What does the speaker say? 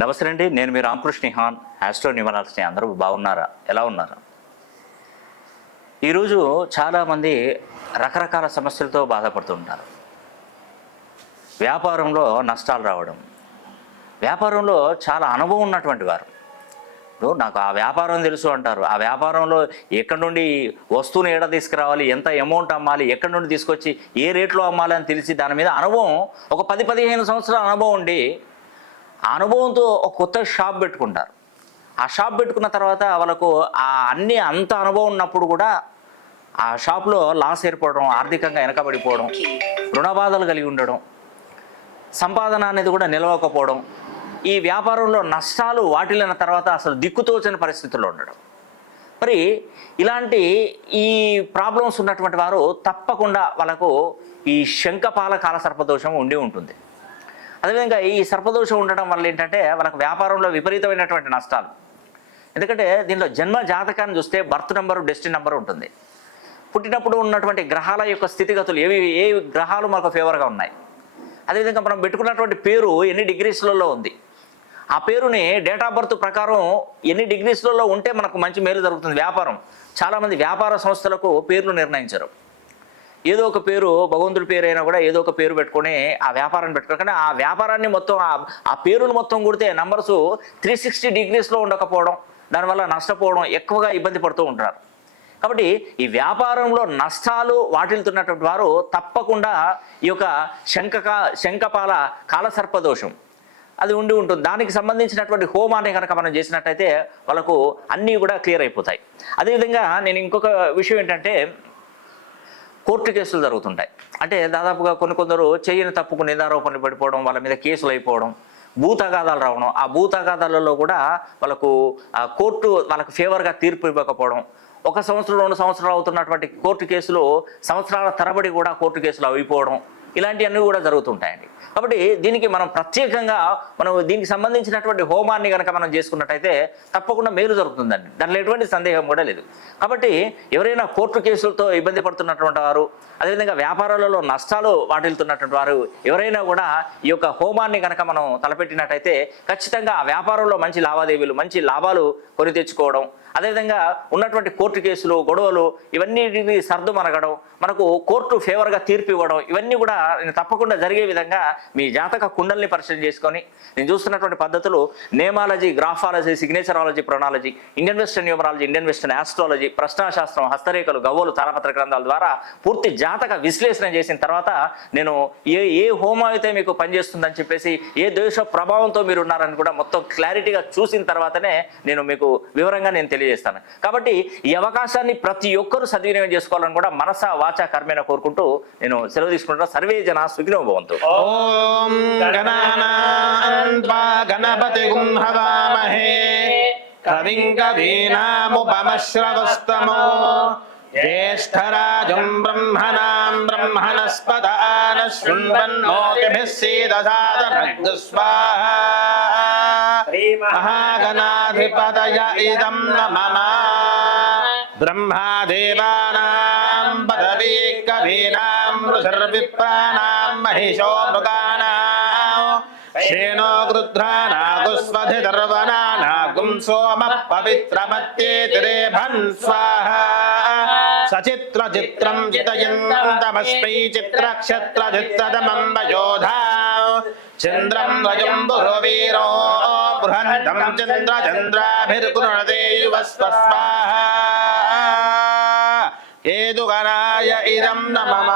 నమస్తే అండి, నేను మీ రామకృష్ణ హాన్, ఆస్ట్రో న్యూమరాలజీ. అందరూ బాగున్నారా? ఎలా ఉన్నారు? ఈరోజు చాలామంది రకరకాల సమస్యలతో బాధపడుతుంటారు. వ్యాపారంలో నష్టాలు రావడం, వ్యాపారంలో చాలా అనుభవం ఉన్నటువంటి వారు నాకు ఆ వ్యాపారం తెలుసు అంటారు. ఆ వ్యాపారంలో ఎక్కడి నుండి వస్తువుని ఏడ తీసుకురావాలి, ఎంత అమౌంట్ అమ్మాలి, ఎక్కడి నుండి తీసుకొచ్చి ఏ రేట్లో అమ్మాలి అని తెలిసి దాని మీద అనుభవం ఒక 10-15 సంవత్సరాల అనుభవం ఉండి ఆ అనుభవంతో ఒక కొత్త షాప్ పెట్టుకుంటారు. ఆ షాప్ పెట్టుకున్న తర్వాత వాళ్ళకు అంత అనుభవం ఉన్నప్పుడు కూడా ఆ షాప్లో లాస్ ఏర్పడడం, ఆర్థికంగా వెనకబడిపోవడం, రుణబాధలు కలిగి ఉండడం, సంపాదన అనేది కూడా నిలవకపోవడం, ఈ వ్యాపారంలో నష్టాలు వాటిల్లిన తర్వాత అసలు దిక్కుతోచని పరిస్థితుల్లో ఉండడం. మరి ఇలాంటి ఈ ప్రాబ్లమ్స్ ఉన్నటువంటి వారు తప్పకుండా వాళ్ళకు ఈ శంఖపాల కాలసర్పదోషం ఉండి ఉంటుంది. అదేవిధంగా ఈ సర్పదోషం ఉండడం వల్ల ఏంటంటే వాళ్ళకు వ్యాపారంలో విపరీతమైనటువంటి నష్టాలు. ఎందుకంటే దీనిలో జన్మ జాతకాన్ని చూస్తే బర్త్ నెంబరు, డెస్టినీ నెంబరు ఉంటుంది. పుట్టినప్పుడు ఉన్నటువంటి గ్రహాల యొక్క స్థితిగతులు ఏ గ్రహాలు మనకు ఫేవర్గా ఉన్నాయి, అదేవిధంగా మనం పెట్టుకున్నటువంటి పేరు ఎన్ని డిగ్రీస్లలో ఉంది, ఆ పేరుని డేట్ ఆఫ్ బర్త్ ప్రకారం ఎన్ని డిగ్రీస్లలో ఉంటే మనకు మంచి మేలు జరుగుతుంది. వ్యాపారం చాలామంది వ్యాపార సంస్థలకు పేర్లు నిర్ణయించరు. ఏదో ఒక పేరు, భగవంతుడి పేరు అయినా కూడా ఏదో ఒక పేరు పెట్టుకొని ఆ వ్యాపారాన్ని పెట్టుకోరు. కానీ ఆ వ్యాపారాన్ని మొత్తం ఆ పేరును మొత్తం కొడితే నంబర్స్ 360 డిగ్రీస్లో ఉండకపోవడం, దానివల్ల నష్టపోవడం, ఎక్కువగా ఇబ్బంది పడుతూ ఉంటారు. కాబట్టి ఈ వ్యాపారంలో నష్టాలు వాటిల్తున్నటువంటి వారు తప్పకుండా ఈ యొక్క శంఖపాల కాలసర్పదోషం అది ఉండి ఉంటుంది. దానికి సంబంధించినటువంటి హోమాన్ని కనుక మనం చేసినట్టయితే వాళ్ళకు అన్నీ కూడా క్లియర్ అయిపోతాయి. అదేవిధంగా నేను ఇంకొక విషయం ఏంటంటే, కోర్టు కేసులు జరుగుతుంటాయి. అంటే దాదాపుగా కొందరు చేయని తప్పుకు నిందారోపణలు పడిపోవడం, వాళ్ళ మీద కేసులు అయిపోవడం, భూతగాదాలు రావడం, ఆ భూతగాదాలలో కూడా వాళ్ళకు కోర్టు వాళ్ళకు ఫేవర్గా తీర్పు ఇవ్వకపోవడం, 1 సంవత్సరం 2 సంవత్సరాలు అవుతున్నటువంటి కోర్టు కేసులు సంవత్సరాల తరబడి కూడా కోర్టు కేసులు అయిపోవడం, ఇలాంటివన్నీ కూడా జరుగుతుంటాయండి. కాబట్టి దీనికి మనం ప్రత్యేకంగా దీనికి సంబంధించినటువంటి హోమాన్ని కనుక మనం చేసుకున్నట్టయితే తప్పకుండా మేలు జరుగుతుందండి. దాంట్లో ఎటువంటి సందేహం కూడా లేదు. కాబట్టి ఎవరైనా కోర్టు కేసులతో ఇబ్బంది పడుతున్నటువంటి వారు, అదేవిధంగా వ్యాపారాలలో నష్టాలు వాటిల్తున్నటువంటి వారు ఎవరైనా కూడా ఈ యొక్క హోమాన్ని కనుక మనం తలపెట్టినట్టయితే ఖచ్చితంగా ఆ వ్యాపారంలో మంచి లావాదేవీలు, మంచి లాభాలు కొని తెచ్చుకోవడం, అదేవిధంగా ఉన్నటువంటి కోర్టు కేసులు, గొడవలు ఇవన్నీ సర్దు మనగడం, మనకు కోర్టు ఫేవర్గా తీర్పు ఇవ్వడం, ఇవన్నీ కూడా తప్పకుండా జరిగే విధంగా మీ జాతక కుండల్ని పరిశీలన చేసుకొని నేను చూస్తున్నటువంటి పద్ధతులు నేమాలజీ, గ్రాఫాలజీ, సిగ్నేచరాలజీ, ప్రొనాలజీ, Indian western numerology, Indian western astrology, ప్రశ్నాశాస్త్రం, హస్తరేఖలు, గవ్వలు, తాళపత్ర గ్రంథాల ద్వారా పూర్తి జాతక విశ్లేషణ చేసిన తర్వాత నేను ఏ హోమం అయితే మీకు పనిచేస్తుందని చెప్పేసి, ఏ దేశ ప్రభావంతో మీరు ఉన్నారని కూడా మొత్తం క్లారిటీగా చూసిన తర్వాతనే నేను మీకు వివరంగా తెలియజేస్తాను. కాబట్టి ఈ అవకాశాన్ని ప్రతి ఒక్కరూ సద్వినియోగం చేసుకోవాలని కూడా మనస వాచ కర్మేణ కోరుకుంటూ నేను సెలవు తీసుకుంటున్నా. సర్వే జన సుఖినో భవంతు. ఓం గణానాన్వా గణపతిగుం హవామహే కవిం కవీనాముపమశ్రవస్తమో జ్యేష్ఠరాజం బ్రహ్మణాం బ్రహ్మణస్పద శృణ్వన్నోతిభిः सीदसादनः स्वाहा महागणाधिपतय इदं नमः ब्रह्मादेवानां पदवी कवीनां ऋषिर्विप्राणां महिषो मृगाणां श्रेणो गृध्रानागुस्वधिर्वनानागुं सोमः पवित्रमत्येतिरेभन् स्वाहा सचित्रचित्रं चितयन्तमस्मै चित्रक्षत्रचित्रदमं वयोधा चन्द्रं वयम्बुरवीरो बृहन्तं चन्द्रचन्द्राभिर्गुणदे युवस्वस्वाहा हेतुगणाय इदं नमः.